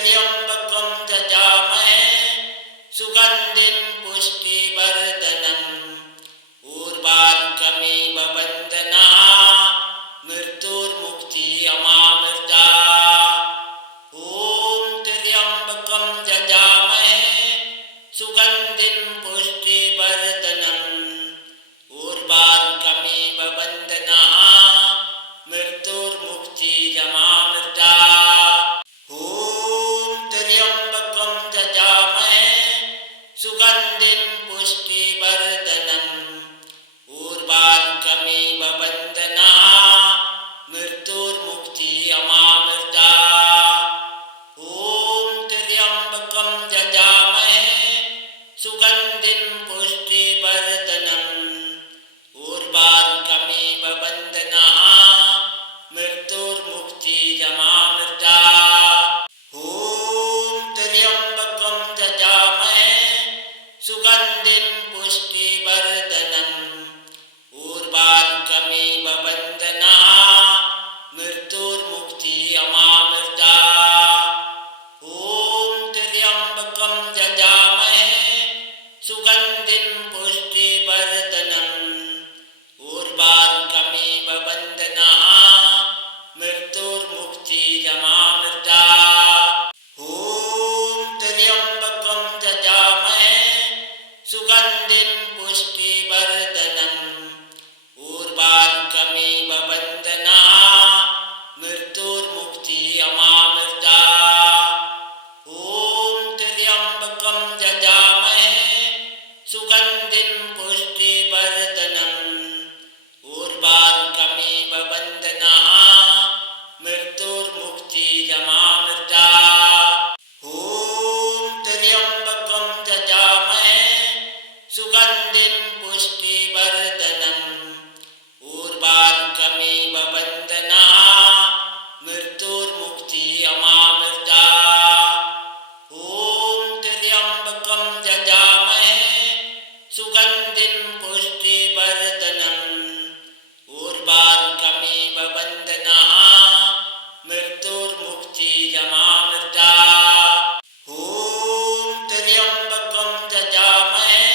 त्र्यम्बकं यजामहे सुगन्धिं पुष्टिवर्धनम् उर्वारुकमिव बन्धनः मृत्युर्मुक्तिरमामृता। ॐ त्र्यम्बकं यजामहे सुगन्धिं पुष्टिवर्धनम् उर्वारुकमिव बन्धनः मृत्युर्मुक्तिरमामृता। ॐ त्र्यम्बकं यजामहे सुगन्धिं पुष्टिवर्धनम् उर्वारुकमिव बन्धनः मृत्युर्मुक्तिरमामृता। ॐ त्र्यम्बकं यजामहे सुगन्धिं पुष्टिवर्धनम् उर्वारुकमिव बन्धनः मृत्युर्मुक्तिरमामृता। ॐ त्र्यम्बकं यजामहे सुगन्धिं पुष्टिवर्धनम् उर्वारुकमिव बन्धनः मृत्युर्मुक्तिरमामृता। ॐ त्र्यम्बकं यजामहे सुगन्धिं पुष्टिवर्धनम् उर्वारुकमिव बन्धनः मृत्युर्मुक्तिरमामृता। ॐ त्र्यम्बकं यजामहे सुगन्धिं पुष्टिवर्धनम् उर्वारुकमिव बन्धनः मृत्युर्मुक्तिरमामृता। ॐ त्र्यम्बकं यजामहे सुगन्धिं पुष्टिवर्धनम् उर्वारुकमिव बन्धनः मृत्युर्मुक्तिरमामृता। ॐ त्र्यम्बकं यजामहे सुगन्धिं पुष्टिवर्धनम् उर्वारुकमिव बन्धनः मृत्युर्मुक्तिरमामृता। ॐ त्र्यम्बकं यजामहे सुगन्धिं पुष्टिवर्धनम् उर्वारुकमिव बन्धनः मृत्युर्मुक्तिरमामृता। ॐ त्र्यम्बकं यजामहे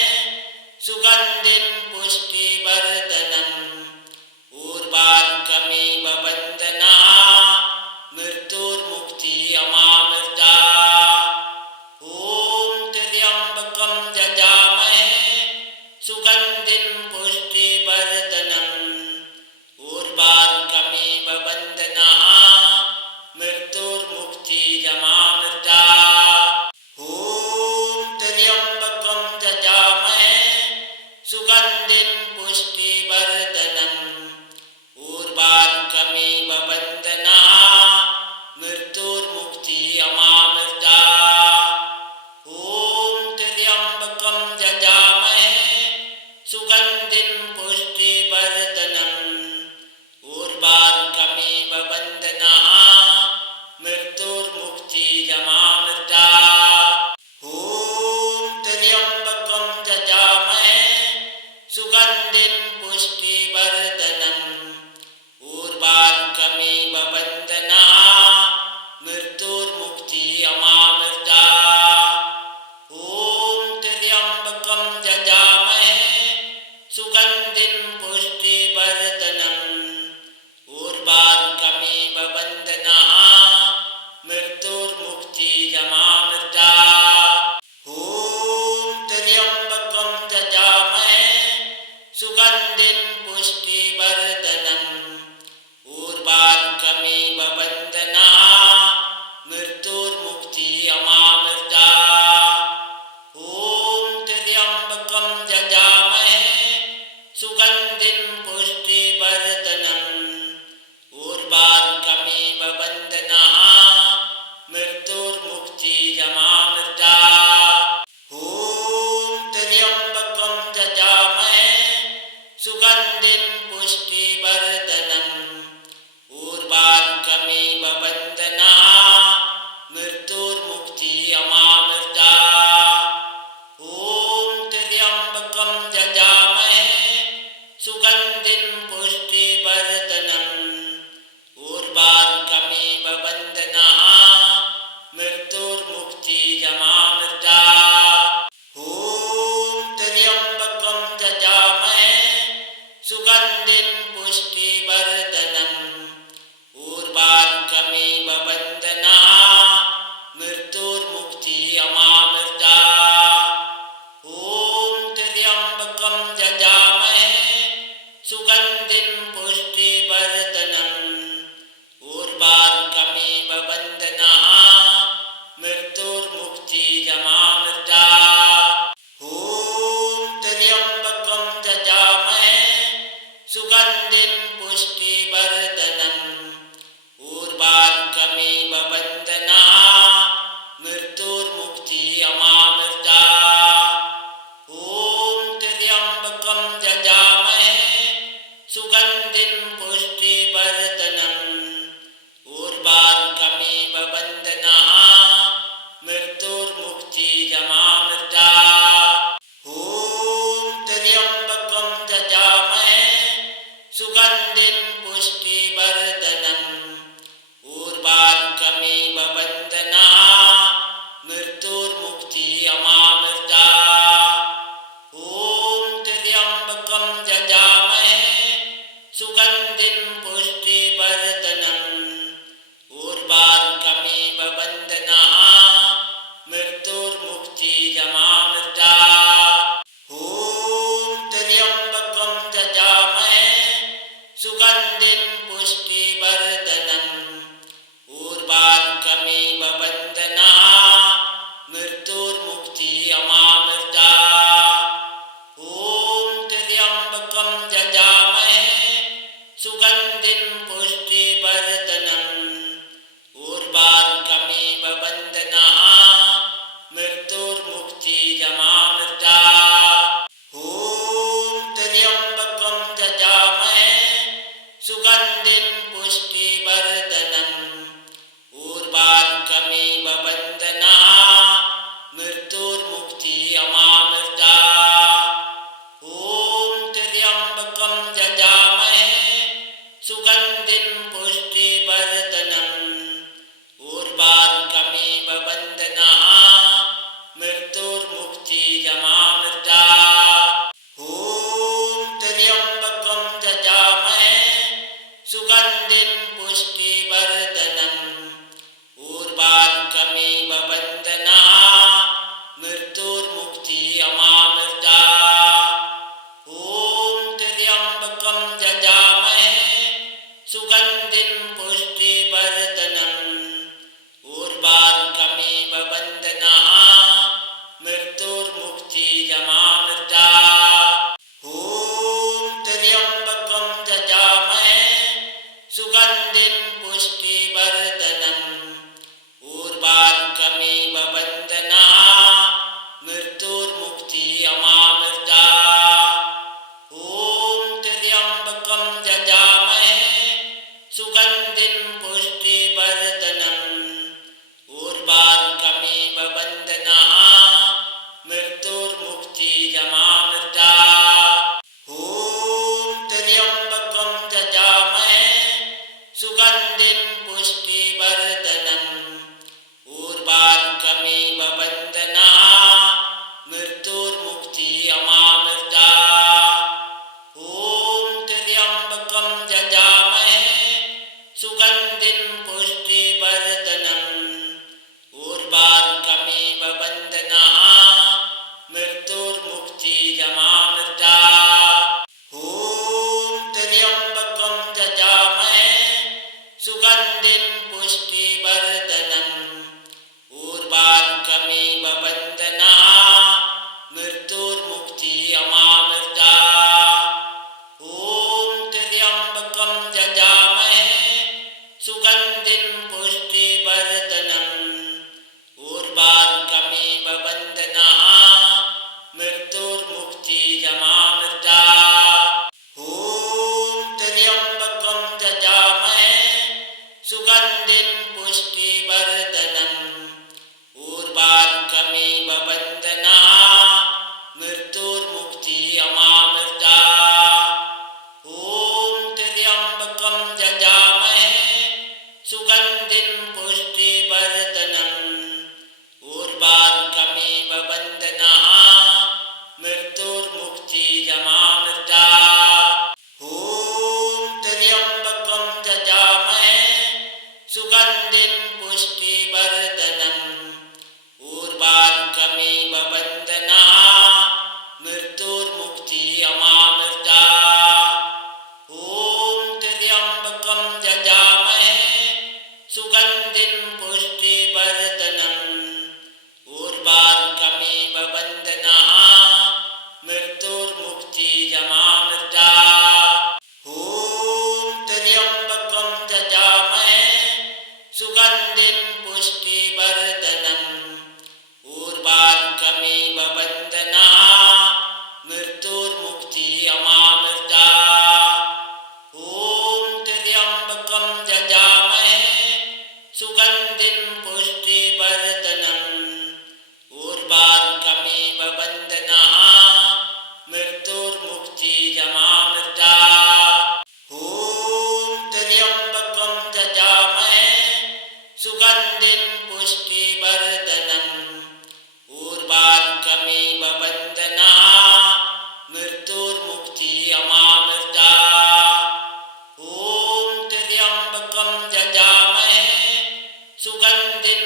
सुगन्धिं पुष्टिवर्धनम् उर्वारुकमिव बन्धनः मृत्युर्मुक्तिरमामृता। ॐ त्र्यम्बकं यजामहे सुगन्धिं पुष्टिवर्धनम् उर्वारुकमिव बन्धनः मृत्युर्मुक्तिरमामृता। ॐ त्र्यम्बकं यजामहे सुगन्धिं पुष्टिवर्धनम् उर्वारुकमिव बन्धनः मृत्युर्मुक्तिरमामृता। ॐ त्र्यम्बकं यजामहे सुगन्धिं पुष्टिवर्धनम् उर्वारुकमिव बन्धनः मृत्युर्मुक्तिरमामृता। बन्धनः मृत्युर्मुक्तिरमामृता। ॐ त्र्यम्बकं यजामहे सुगन्धिं पुष्टिवर्धनम् उर्वारुकमिव बन्धनः मृत्युर्मुक्तिरमामृता। ॐ त्र्यम्बकं यजामहे सुगन्धिं पुष्टिवर्धनम् उर्वारुकमिव बन्धनः मृत्युर्मुक्तिरमामृता। ॐ त्र्यम्बकं यजामहे सुगन्धिं पुष्टिवर्धनम् उर्वारुकमिव बन्धनः मृत्युर्मुक्तिरमामृता। ॐ त्र्यम्बकं यजामहे सुगन्धिं पुष्टिवर्धनम् उर्वारुकमिव बन्धनः मृत्युर्मुक्तिरमामृता। ॐ त्र्यम्बकं यजामहे सुगन्धिं पुष्टिवर्धनम् उर्वारुकमिव बन्धनः मृत्युर्मुक्तिरमामृता। ॐ त्र्यम्बकं यजामहे सुगन्धिं पुष्टिवर्धनम् उर्वारुकमिव बन्धनः मृत्युर्मुक्तिरमामृता। ॐ त्र्यम्बकं यजामहे सुगन्धिं पुष्टिवर्धनम् उर्वारुकमिव बन्धनः मृत्युर्मुक्तिरमामृता। ॐ त्र्यम्बकं यजामहे सुगन्धिं पुष्टिवर्धनम् उर्वारुकमिव बन्धनः मृत्युर्मुक्तिरमामृता। ॐ त्र्यम्बकं यजामहे सुगन्धिं पुष्टिवर्धनम् उर्वारुकमिव बन्धनः मृत्युर्मुक्तिरमामृता। ॐ त्र्यम्बकं यजामहे सुगन्धिं पुष्टिवर्धनम् उर्वारुकमिव बन्धनः मृत्युर्मुक्तिरमामृता। ॐ त्र्यम्बकं यजामहे सुगन्धिं पुष्टिवर्धनम् उर्वारुकमिव बन्धनः मृत्युर्मुक्तिरमामृता। ॐ त्र्यम्बकं यजामहे सुगन्धिं पुष्टिवर्धनम् उर्वारुकमिव बन्धनः मृत्युर्मुक्तिरमामृता। ॐ त्र्यम्बकं यजामहे सुगन्धिं पुष्टिवर्धनम् उर्वारुकमिव बन्धनः मृत्युर्मुक्तिरमामृता। ॐ त्र्यम्बकं यजामहे सुगन्धिं पुष्टिवर्धनम् उर्वारुकमिव बन्धनः मृत्युर्मुक्तिरमामृता। ॐ त्र्यम्बकं यजामहे सुगन्धिं पुष्टिवर्धनम् उर्वारुकमिव बन्धनः मृत्युर्मुक्तिरमामृता। ॐ त्र्यम्बकं यजामहे सुगन्धिं पुष्टिवर्धनम् उर्वारुकमिव बन्धनः मृत्युर्मुक्तिरमामृता। ॐ त्र्यम्बकं यजामहे सुगन्धिं पुष्टिवर्धनम् उर्वारुकमिव बन्धनः मृत्युर्मुक्तिरमामृता। ॐ त्र्यम्बकं यजामहे सुगन्धिं पुष्टिवर्धनम् उर्वारुकमिव बन्धनः मृत्युर्मुक्तिरमामृता। ॐ त्र्यम्बकं यजामहे सुगन्धिं पुष्टिवर्धनम् उर्वारुकमिव बन्धनः मृत्युर्मुक्तिरमामृता। ॐ त्र्यम्बकं यजामहे सुगन्धिं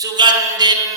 सुगन्धिं